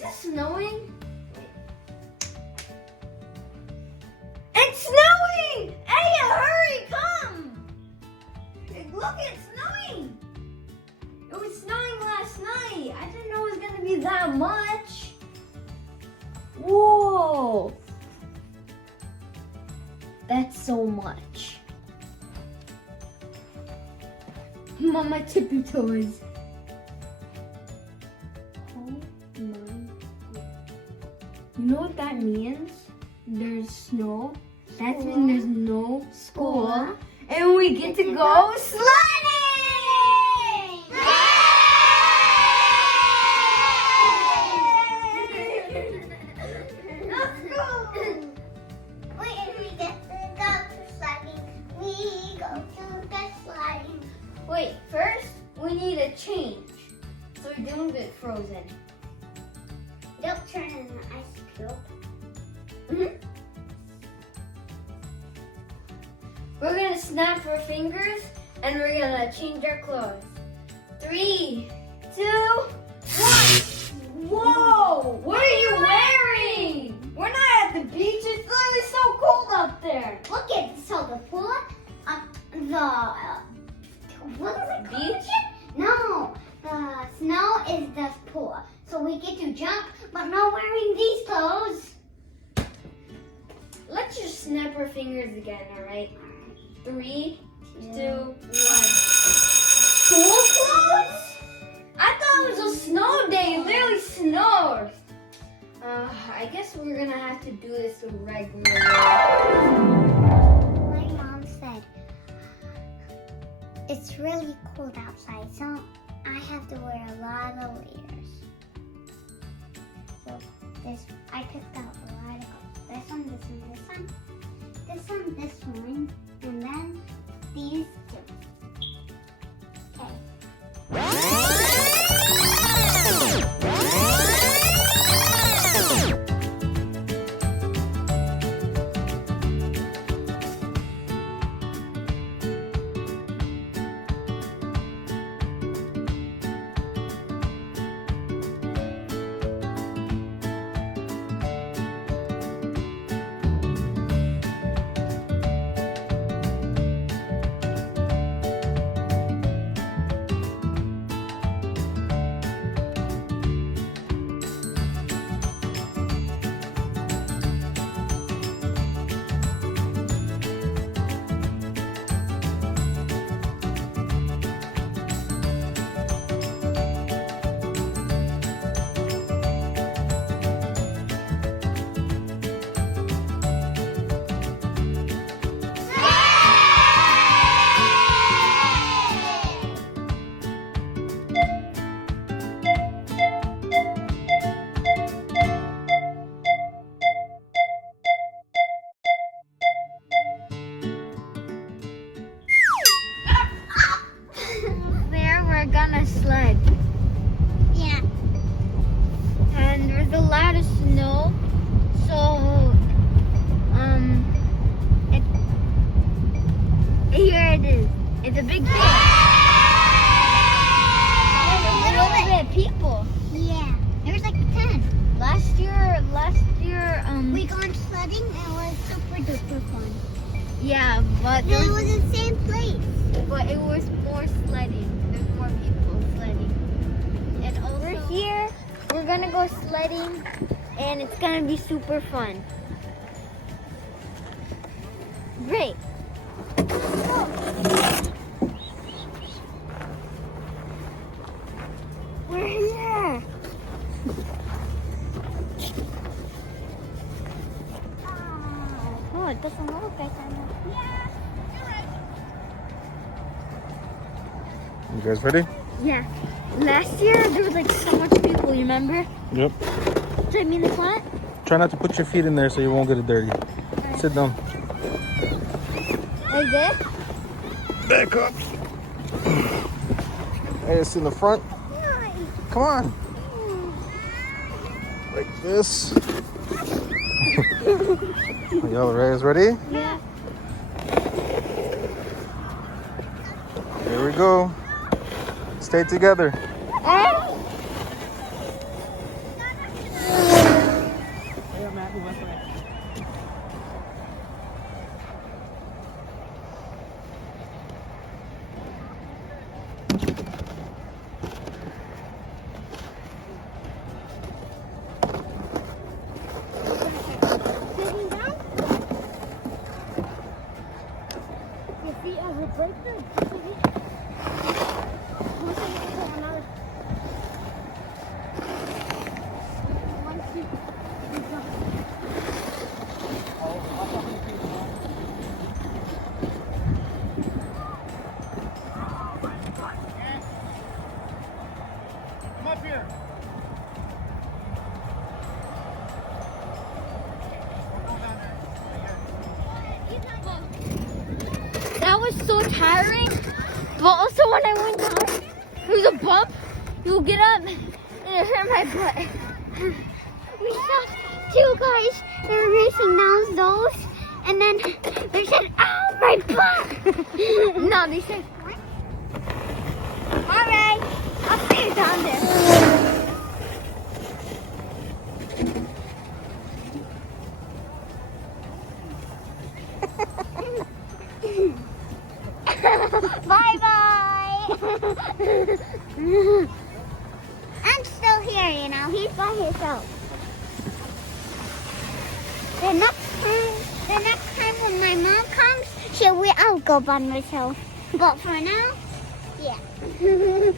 Is it snowing? It's snowing! Hey, hurry, come! Hey, look, it's snowing! It was snowing last night. I didn't know it was gonna be that much. Whoa! That's so much. Mama tippy toes. Oh my God. You know what that means? There's snow. That means there's no school. And we get to go sledding! Let's go! Wait, if we get to go to sledding, we go to the sledding. Wait, first we need a change. So we don't get frozen. Don't turn in the ice cube. We're gonna snap our fingers and we're gonna change our clothes. 3, 2, 1. Whoa! What are you wearing? We're not at the beach. It's literally so cold out there. Look at so the pool, what is it called Beach? again? No, the snow is the pool. So we get to jump, but not wearing these clothes. Let's just snap our fingers again, alright? 3, 2, 1. School clothes? I thought it was a snow day. It literally snows. I guess we're gonna have to do this the regular way. My mom said it's really cold outside, so I have to wear a lot of layers. So I picked out a lot of colors. This one, this one, this one, this one, this one, and then these two. Okay. There we're gonna sled. Yeah. And there's a lot of snow. So here it is. It's a big thing. There's a little bit of people. Yeah. There's like 10. Last year We gone sledding and it was super duper fun. yeah, but It was the same place. it was more sledding. There's more people sledding. And also we're here. We're gonna go sledding, and it's gonna be super fun. Great. We're here. Oh, it doesn't look like that. Yeah. You guys ready? Yeah. Last year there was like so much people, you remember? Yep. Should I be in the front? Try not to put your feet in there so you won't get it dirty. Sit down. Like this? Back up. Hey, it's in the front. Come on. Like this. Y'all guys ready? Yeah. Here we go. Stay together. break the TV. Come up here. That was so tiring. But also when I went down, there was a bump. You get up and it hurt my butt. We saw two guys that were racing down those, and then they said, "Ow, my butt!" No, they said, All right, I'll see you down there. Bye bye. I'm still here, you know. He's by himself. The next time when my mom comes, I'll go by myself. But for now, yeah. Woohoo!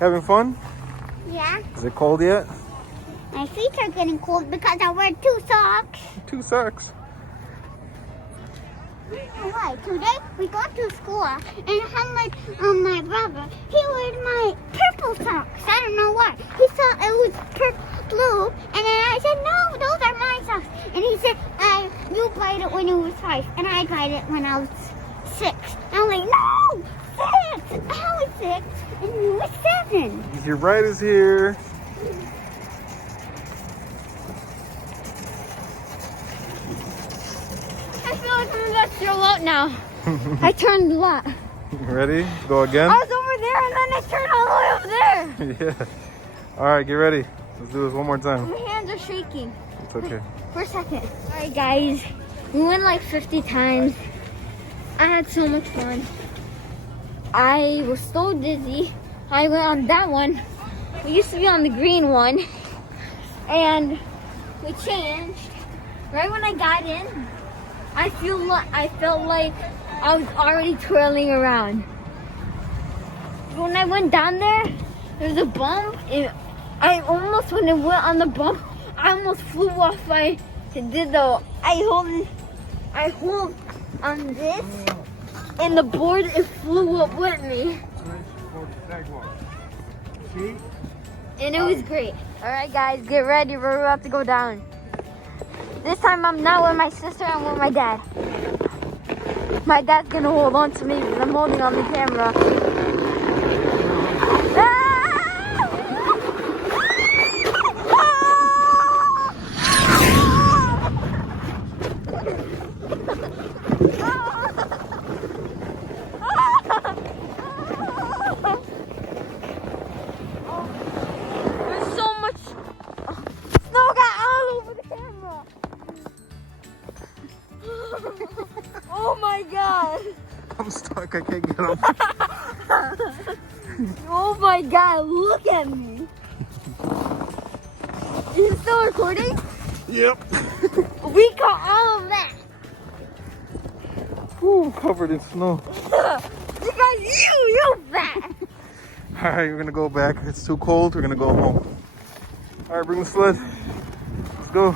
Having fun? Yeah. Is it cold yet? My feet are getting cold because I wear 2 socks. 2 socks. Why? Today we got to school and my brother, he wore my purple socks. I don't know why. He thought it was blue, and then I said, no, those are my socks. And he said, you bought it when you was 5, and I bought it when I was 6. I'm like, no, 6. I was 6, and you was 7. Your ride is here. I feel like I'm about to throw out now. I turned left. Ready? Go again? I was over there and then I turned all the way over there. Yeah. All right, get ready. Let's do this one more time. My hands are shaking. It's okay. For a second. Alright guys, we went like 50 times. I had so much fun. I was so dizzy. I went on that one. We used to be on the green one. And we changed. Right when I got in, I felt like I was already twirling around. When I went down there was a bump. And when it went on the bump, I almost flew off. I hold on this, and the board, it flew up with me. And it was great. All right, guys, get ready. We're about to go down. This time I'm not with my sister, I'm with my dad. My dad's gonna hold on to me because I'm holding on the camera. There's so much snow got all over the camera. Oh my god. I'm stuck. I can't get up. Oh my god, look at me. Is it still recording? Yep. We got all of that. Ooh, covered in snow. Because you fat. All right, we're gonna go back. It's too cold. We're gonna go home. All right, bring the sled. Let's go.